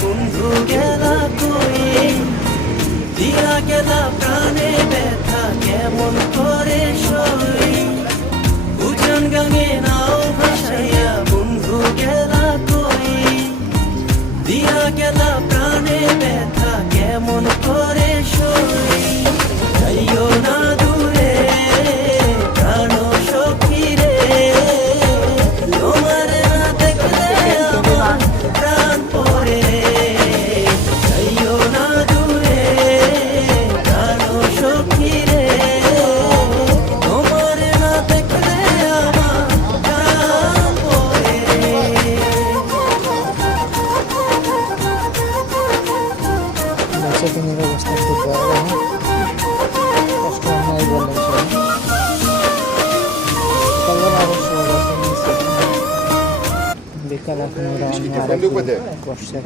বন্ধু গেলা কই, দিয়া গেলা প্রাণে ব্যথা কেমন করে সই। উজান গাঙে নাও ভাসাইয়া বন্ধু গেলা কই, দিয়া গেলা প্রাণে ব্যথা কেমন করে সই। যাইও না দূরে প্রাণ সখী রে, তোমার না দেখলে আমার প্রাণ পড়ে। যাইও না দূরে প্রাণ সখী রে, তোমার না দেখলে আমার প্রাণ পড়ে। দর্শকের অবস্থা খুব ভয়াবহ, কষ্ট নাই বলে বিকাল এখন ওরা অন্য আরেক বসছে।